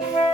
Thank you.